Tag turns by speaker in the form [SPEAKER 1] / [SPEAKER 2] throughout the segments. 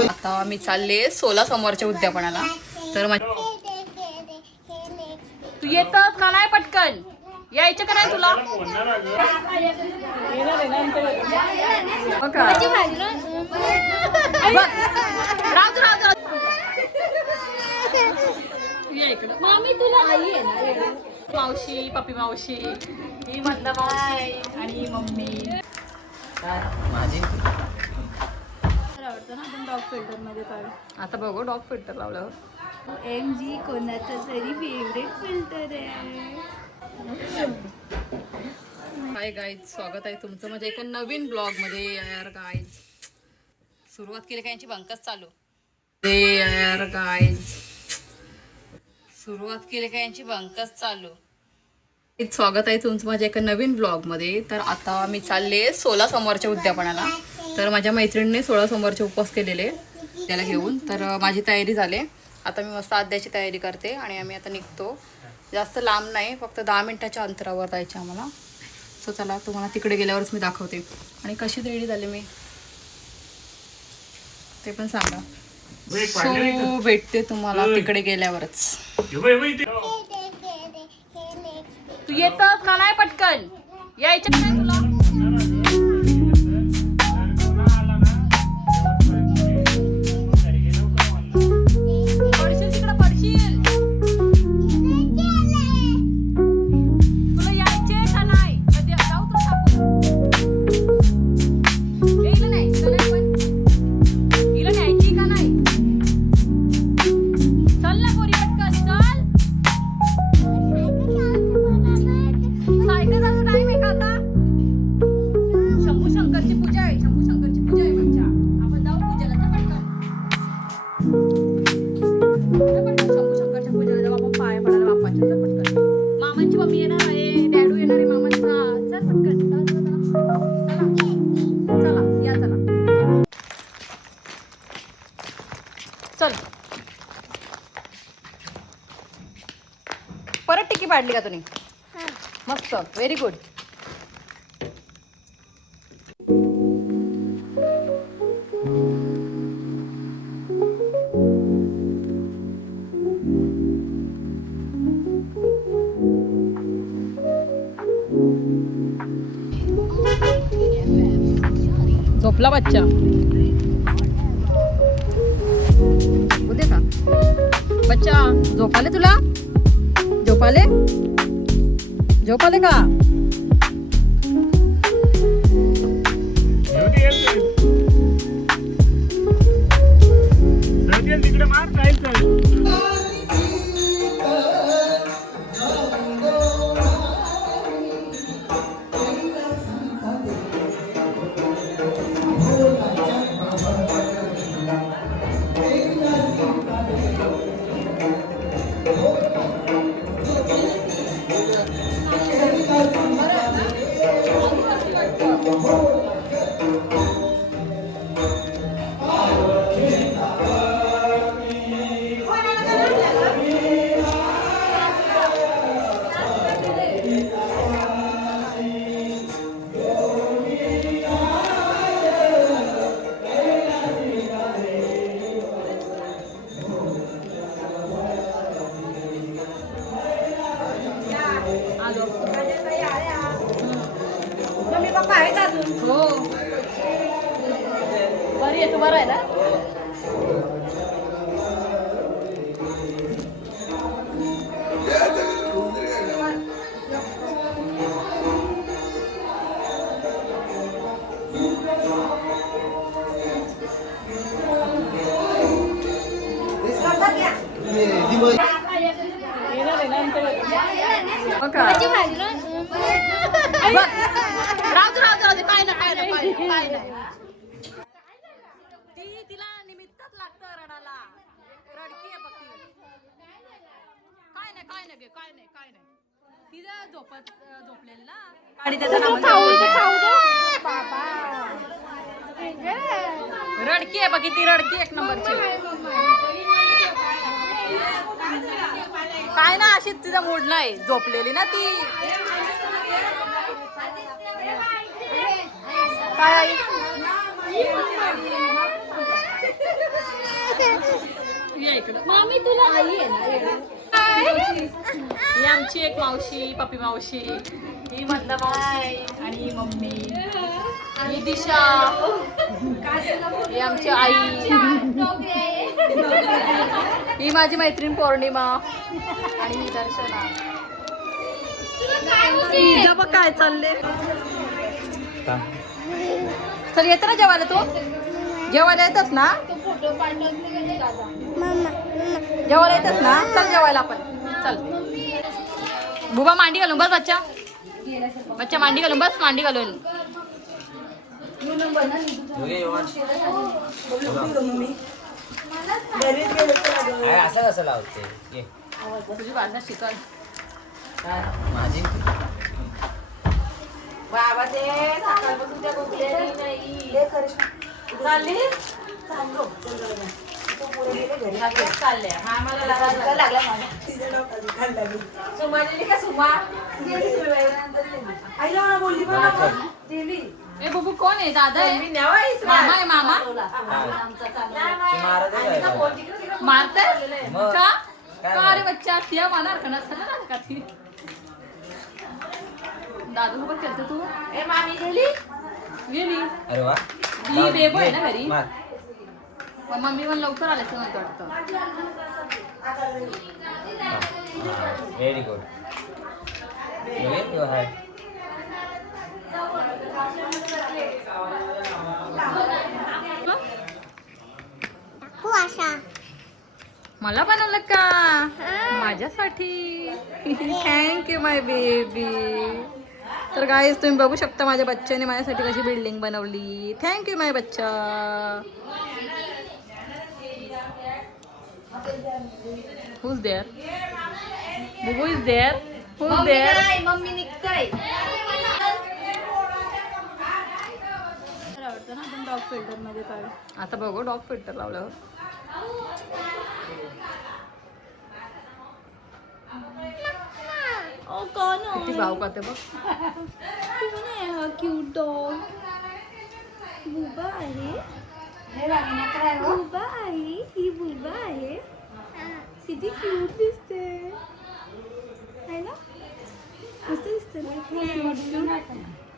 [SPEAKER 1] आता मी चालले सोला समोरच्या उद्यापनाला. तर मा- तू येतच का नाही पटकन? यायचं का नाही तुला.
[SPEAKER 2] मामी तुला आई आहे ना?
[SPEAKER 1] मावशी पप्पी मावशी. ही मधला मावशी आणि मम्मी.
[SPEAKER 2] आवडतं ना आपण डॉग फिल्टरमध्ये काढ
[SPEAKER 1] आता बघू डॉग फिल्टर लावल्यावर.
[SPEAKER 2] एम जी कोणाचा तरी फेवरेट फिल्टर आहे.
[SPEAKER 1] हाय गाईज स्वागत आहे तुमचं म्हणजे एका नवीन ब्लॉगमध्ये यार गाईज सुरुवात केली का यांची? बंकच चालू. ते यार गाईज सुरुवात केली का यांची? बंकच चालू. स्वागत आहे तुमचं माझ्या एका नवीन ब्लॉगमध्ये. तर आता मी चालले सोला सोमवारच्या उद्यापनाला. तर माझ्या मैत्रिणीने सोळा सोमवारचे उपवास केलेले त्याला घेऊन. तर माझी तयारी झाली. आता मी मस्त आद्याची तयारी करते आणि आम्ही आता निघतो. जास्त लांब नाही फक्त दहा मिनिटाच्या अंतरावर जायचे आम्हाला. सो चला तुम्हाला तिकडे गेल्यावरच मी दाखवते. आणि कशी रेडी झाली मी? ते पण सांगा. सो भेटते तुम्हाला तिकडे गेल्यावरच. तू येतच का नाही पटकन? यायचं पाडली का तुम्ही? मस्त. व्हेरी गुड झोपला बच्चा. उद्या का? बच्चा झोपाले तुला? झोपाले झोपाले का ती तिला निमित्तच लागतं रडायला. रडकी आहे बघ ती. काय नाही काय नाही गे, काय नाही काय नाही. तिला झोपत झोपलेली ना. गाडी त्याचा रडकी आहे बघ ती रडकी एक नंबरची. काय ना अशीच तिचा मूड नाही. झोपलेली ना ती. काय आई इकडं
[SPEAKER 2] मामी तुला आई आहे ना
[SPEAKER 1] ही आमची एक मावशी पप्पी मावशी. ही मधला मावशी आणि ही मम्मी. ही दिशा. ही आमची आई. ही माझी मैत्रीण पौर्णिमा. आणि ही दर्शना. बघ काय चालले चल येतं ना जेवायला तू? जेवायला येतच ना? जेवायला येतच ना? चल जेवायला आपण. चल. बुबा मांडी घालून बस बच्चा. बच्चा मांडी घालून बस मांडी घालून.
[SPEAKER 3] असं कसं लावते? ये.
[SPEAKER 1] तुझी भाषा शिकल.
[SPEAKER 3] माझी.
[SPEAKER 4] बाबा ते सकाळपासून त्या गोखल्याने नाही. चालली? चाललो. चालल्या. हा मला लागला लागला माझा सुमा दिली का सुमा? आईला मला बोलली पण नको. दिली.
[SPEAKER 1] ए बुबू कोण आहे? दादा
[SPEAKER 4] मी
[SPEAKER 1] आहे. मामा आहे मामा?
[SPEAKER 3] ती मारत आहे का?
[SPEAKER 1] मारते
[SPEAKER 3] मग?
[SPEAKER 1] का?
[SPEAKER 3] काय
[SPEAKER 1] का रे बच्चा? तिया मारणार का नसतं ना का ती? दादू सोबत खेळते तू?
[SPEAKER 4] ए मामी गेली?
[SPEAKER 1] गेली.
[SPEAKER 3] अरे वा.
[SPEAKER 1] ही बेबो आहे ना घरी?
[SPEAKER 3] मार.
[SPEAKER 1] मग मम्मी पण लवकर आल्याचं म्हणतो वाटतं
[SPEAKER 3] व्हेरी गुड
[SPEAKER 1] मला बनवलं का? माझ्यासाठी. थँक्यू माय बेबी तर गाईज तुम्ही बघू शकता माझ्या बच्च्याने माझ्यासाठी कशी बिल्डिंग बनवली. थँक्यू माय बच्चा. Who's there बुबू is there who's there
[SPEAKER 2] mummy निघताय आवडतं ना आपण डॉग फिल्टरमध्ये काढ
[SPEAKER 1] आता बघू डॉग फिल्टर लावलं
[SPEAKER 2] ओ कोण
[SPEAKER 1] किती भाव का ते बघ.
[SPEAKER 2] कोण आहे हा क्यूट डॉग बुबा आहे. बुबा आहे ही बुबा आहे. किती क्यूट दिसते. आहे ना? मस्त दिसते. ना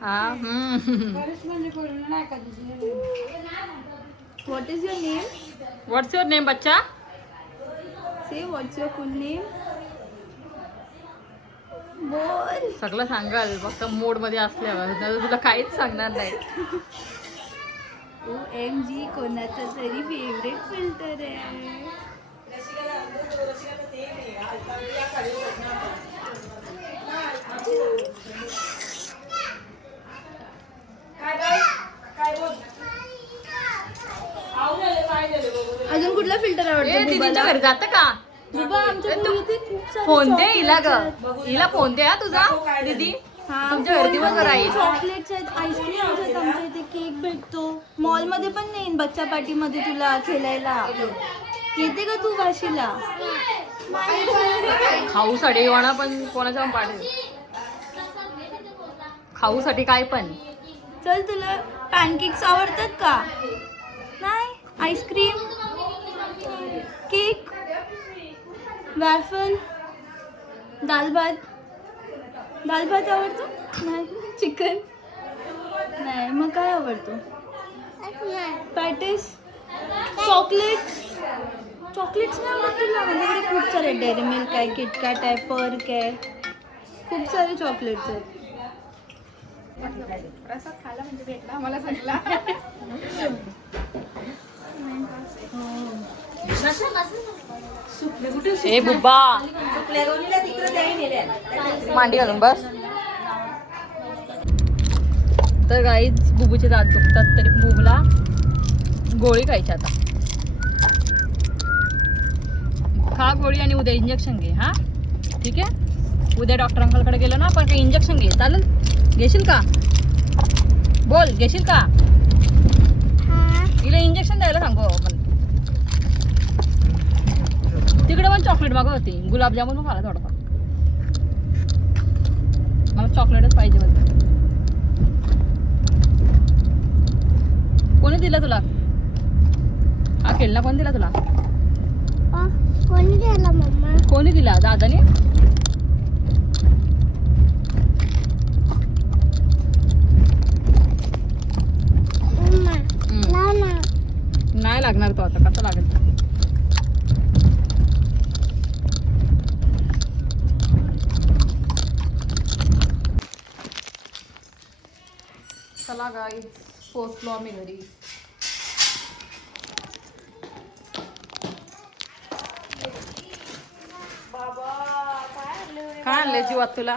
[SPEAKER 1] हा हम्म.
[SPEAKER 2] What is your name
[SPEAKER 1] what's your name बच्चा?
[SPEAKER 2] Say what's your full name बोल.
[SPEAKER 1] सगळं सांगाल फक्त मोडमध्ये असल्यावर. तुला काहीच सांगणार नाही.
[SPEAKER 2] ओ एम जी कोणाचा तरी फेवरेट फिल्टर आहे. अजून कुठला फिल्टर आवडतो?
[SPEAKER 1] घरी जात का? फोन दे हिला ग. हिला फोन दे हा तुझा दीदी.
[SPEAKER 2] हा, चॉकलेट्स आहेत आईस्क्रीम आहेत आमच्या इथे केक भेटतो. मॉलमध्ये पण नेईन बच्चा पार्टी मध्ये तुला खेळायला. येते का तू वाशीला?
[SPEAKER 1] खाऊ साठी म्हणा पण कोणाच्या पण खाऊ साठी काय पण.
[SPEAKER 2] चल तुला पॅनकेक्स आवडतात का? नाही? आईस्क्रीम केक वॅफल दाल भात दाल भात आवडतो? नाही. चिकन? नाही. मग काय आवडतो? पॅटिस? चॉकलेट्स चॉकलेट्स नाही आवडत तुला माझ्याकडे खूप सारे डेअरी मिल्क आहे किटकॅट आहे पर्क आहे. खूप सारे चॉकलेट्स आहेत.
[SPEAKER 1] ए बुब्बा
[SPEAKER 4] लेगवलीला तिकडे त्याही नेल्या
[SPEAKER 1] मांडी घालून बस. तर गाईच बुबूचे दात दुखतात तरी बुबूला गोळी खायची आता. खा गोळी आणि उद्या इंजेक्शन घे हा? ठीक आहे? उद्या डॉक्टर अंकलकडे गेलो ना आपण काही इंजेक्शन घे. चालेल? घेशील का? बोल घेशील का? हिला इंजेक्शन द्यायला सांगू आपण. तिकडे पण चॉकलेट मागत होती. गुलाबजामुन पण खाला थोडंफार. मला चॉकलेटच पाहिजे होतं. कोणी दिलं तुला? हा खेळणं कोण दिला तुला?
[SPEAKER 2] कोणी मम्मा?
[SPEAKER 1] कोणी दिला? दादाने? नाही लागणार तो आता कसं लागेल? चला गाई पोचलो आम्ही घरी. काय आणले जीवात तुला?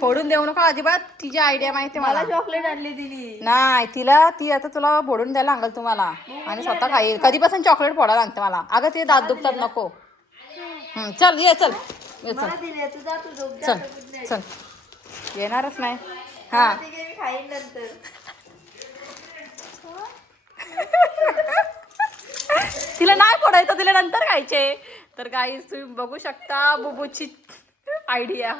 [SPEAKER 1] फोडून देऊ नका अजिबात तिची आयडिया माहिती मला.
[SPEAKER 2] चॉकलेट आणली दिली.
[SPEAKER 1] नाही तिला ती आता तुला फोडून द्यायला लागल तुम्हाला. आणि स्वतः खाईल. कधीपासून चॉकलेट फोडायला लागते मला? अगं ते दात दुखतात नको. चल ये चल. ये चल. चल चल. येणारच नाही. हा.
[SPEAKER 2] मी खाईन नंतर.
[SPEAKER 1] तिला नाही फोडायचं तिला नंतर खायचे. तर काही तुम्ही बघू शकता बुबूची आयडिया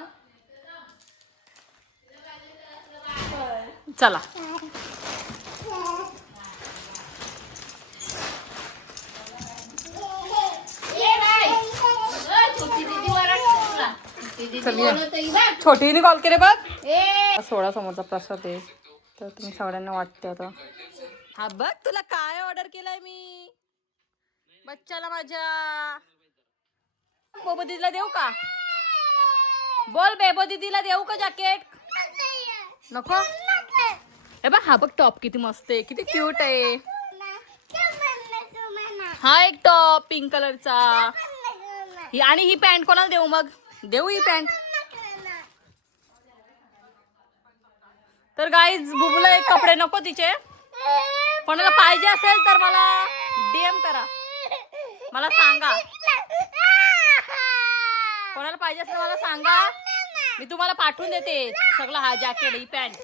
[SPEAKER 1] चला. छोटीने कॉल केले बघ. सोळा समोरचा प्रसाद आहे. तर तुम्ही सगळ्यांना वाटते आता. हा बघ तुला काय ऑर्डर केलाय मी? बच्चाला माझ्या बोबो दीदीला देऊ का? बोल बेबो दीदीला देऊ का जॅकेट नको. हे बघ हा बघ टॉप किती मस्त आहे किती क्यूट आहे. हा एक टॉप पिंक कलरचा ही आणि ही पॅन्ट कोणाला देऊ मग? देऊ ही पॅन्ट तर गाईज बुबूला एक कपडे नको तिचे. कोणाला पाहिजे असेल तर मला डीएम करा. मला सांगा. कोणाला पाहिजे असेल तर मला सांगा. मी तुम्हाला पाठवून देते सगळं हा जॅकेट ही पॅन्ट